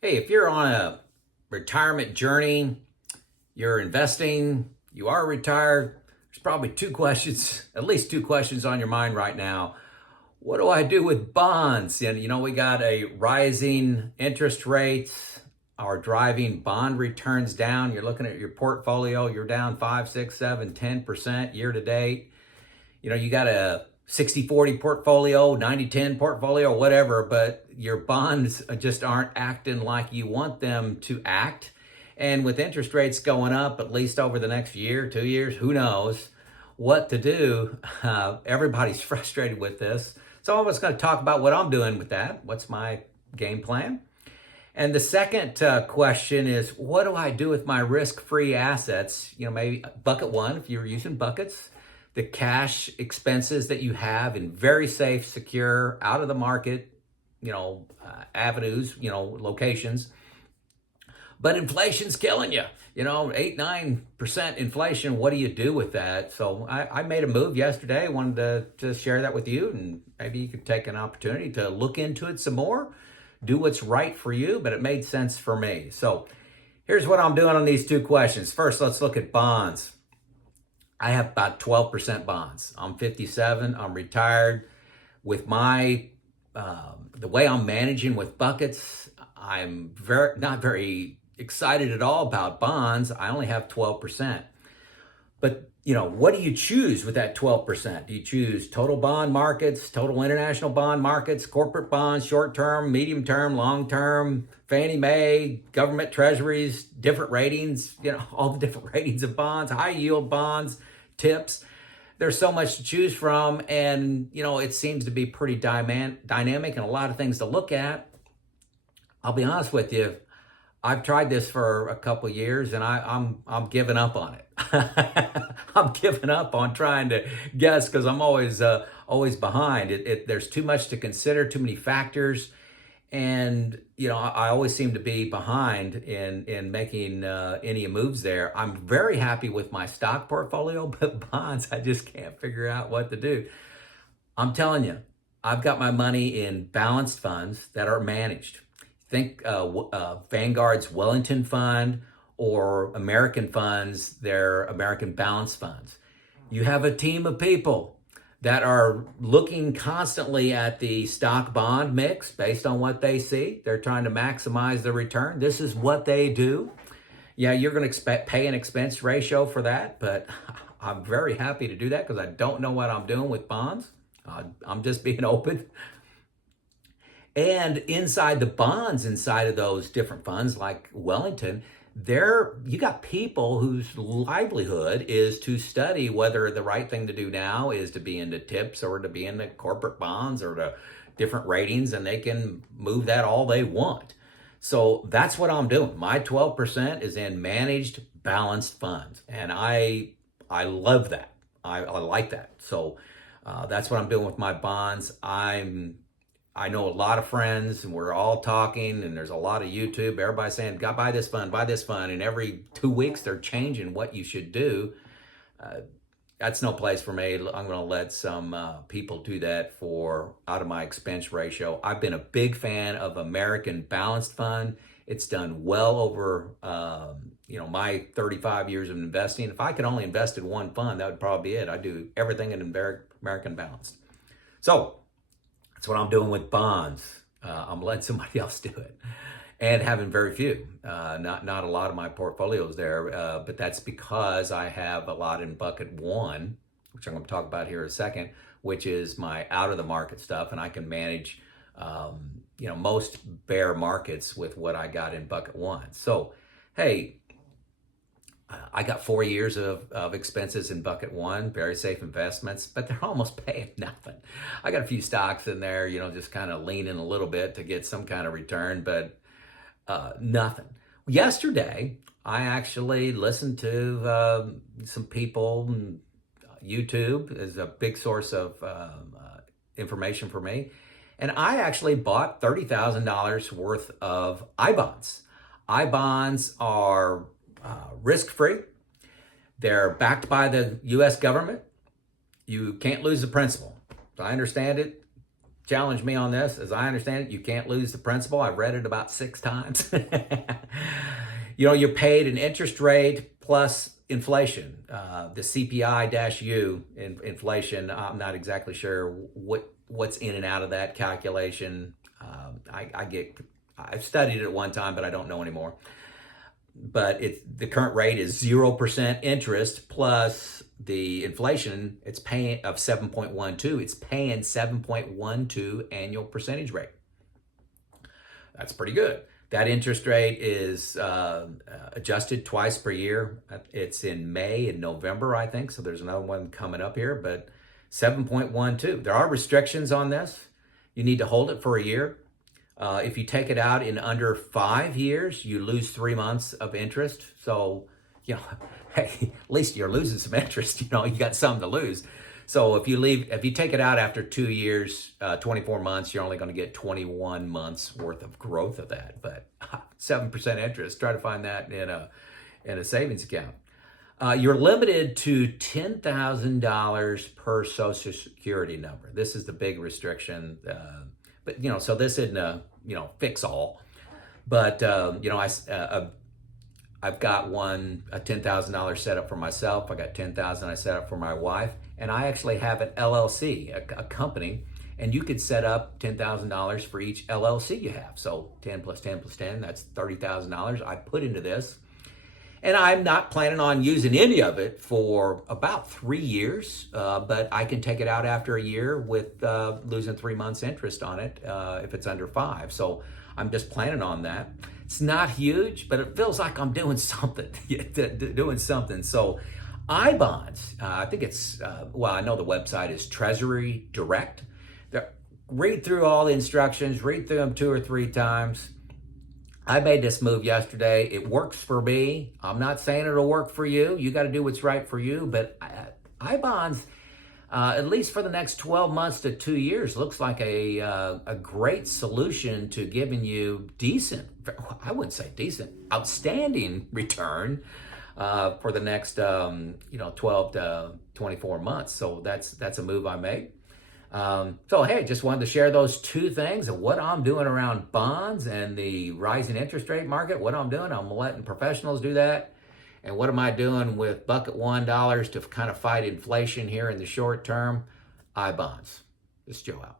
Hey, if you're on a retirement journey, you're investing, you are retired, there's probably two questions, at least two questions on your mind right now. What do I do with bonds? And we got a rising interest rates are driving bond returns down. You're looking at your portfolio, you're down 5, 6, 7, 10% year to date. You got a 60-40 portfolio, 90-10 portfolio, whatever, but your bonds just aren't acting like you want them to act. And with interest rates going up, at least over the next year, 2 years, who knows what to do? Everybody's frustrated with this. So I'm just going to talk about what I'm doing with that. What's my game plan? And the second question is, what do I do with my risk-free assets? Maybe bucket one, if you're using buckets, the cash expenses that you have in very safe, secure, out of the market, avenues, locations. But inflation's killing you. 8-9% inflation. What do you do with that? So I made a move yesterday. I wanted to share that with you, and maybe you could take an opportunity to look into it some more, do what's right for you, but it made sense for me. So here's what I'm doing on these two questions. First, let's look at bonds. I have about 12% bonds. I'm 57. I'm retired. With my the way I'm managing with buckets, I'm not very excited at all about bonds. I only have 12%. But what do you choose with that 12%? Do you choose total bond markets, total international bond markets, corporate bonds, short term, medium term, long term, Fannie Mae, government treasuries, different ratings, all the different ratings of bonds, high yield bonds, tips? There's so much to choose from, and it seems to be pretty dynamic and a lot of things to look at. I'll be honest with you, I've tried this for a couple years, and I'm giving up on it. I'm giving up on trying to guess because I'm always behind. There's too much to consider, too many factors, and I always seem to be behind in making any moves there. I'm very happy with my stock portfolio, but bonds, I just can't figure out what to do. I'm telling you, I've got my money in balanced funds that are managed. Think Vanguard's Wellington Fund or American funds, they're American Balanced Funds. You have a team of people that are looking constantly at the stock bond mix based on what they see. They're trying to maximize the return. This is what they do. Yeah, you're going to pay an expense ratio for that, but I'm very happy to do that because I don't know what I'm doing with bonds. I'm just being open. And inside the bonds, inside of those different funds like Wellington, you got people whose livelihood is to study whether the right thing to do now is to be into tips or to be into corporate bonds or to different ratings, and they can move that all they want. So that's what I'm doing. My 12% is in managed balanced funds, and I love that. I like that. So that's what I'm doing with my bonds. I know a lot of friends, and we're all talking, and there's a lot of YouTube. Everybody's saying, "God, buy this fund, buy this fund," and every 2 weeks they're changing what you should do. That's no place for me. I'm going to let some people do that out of my expense ratio. I've been a big fan of American Balanced Fund. It's done well over my 35 years of investing. If I could only invest in one fund, that would probably be it. I do everything in American Balanced. So that's what I'm doing with bonds. I'm letting somebody else do it, and having very few. Not a lot of my portfolios there, but that's because I have a lot in bucket one, which I'm going to talk about here in a second, which is my out of the market stuff, and I can manage, most bear markets with what I got in bucket one. So, hey. I got 4 years of expenses in bucket one, very safe investments, but they're almost paying nothing. I got a few stocks in there, just kind of leaning a little bit to get some kind of return, but nothing. Yesterday, I actually listened to some people. YouTube is a big source of information for me. And I actually bought $30,000 worth of I-bonds. I-bonds are risk-free. They're backed by the U.S. government. You can't lose the principal. So I understand it. challenge me on this. As I understand it, you can't lose the principal. I've read it about 6 times. You're paid an interest rate plus inflation. The CPI-U inflation, I'm not exactly sure what's in and out of that calculation. I've studied it at one time, but I don't know anymore. But the current rate is 0% interest plus the inflation. It's paying of 7.12. It's paying 7.12 annual percentage rate. That's pretty good. That interest rate is adjusted twice per year. It's in May and November, I think. So there's another one coming up here, but 7.12. There are restrictions on this. You need to hold it for a year. If you take it out in under 5 years, you lose 3 months of interest. So, hey, at least you're losing some interest. You got something to lose. So if you take it out after 2 years, 24 months, you're only going to get 21 months worth of growth of that. But 7% interest, try to find that in a savings account. You're limited to $10,000 per Social Security number. This is the big restriction. But so this isn't a fix all. But I've got a $10,000 set up for myself. I got $10,000 I set up for my wife, and I actually have an LLC, a company, and you could set up $10,000 for each LLC you have. So 10 plus 10 plus 10, that's $30,000 I put into this. And I'm not planning on using any of it for about 3 years, but I can take it out after a year with losing 3 months interest on it if it's under 5. So I'm just planning on that. It's not huge, but it feels like I'm doing something. So I-bonds, I think it's, I know the website is Treasury Direct. Read through all the instructions, read through them 2 or 3 times. I made this move yesterday. It works for me. I'm not saying it'll work for you. You got to do what's right for you. But I-bonds, at least for the next 12 months to 2 years, looks like a great solution to giving you decent, I wouldn't say decent, outstanding return for the next 12 to 24 months. So that's a move I made. So, hey, just wanted to share those 2 things of what I'm doing around bonds and the rising interest rate market. What I'm doing, I'm letting professionals do that. And what am I doing with bucket $1 to kind of fight inflation here in the short term? I-bonds. This is Joe out.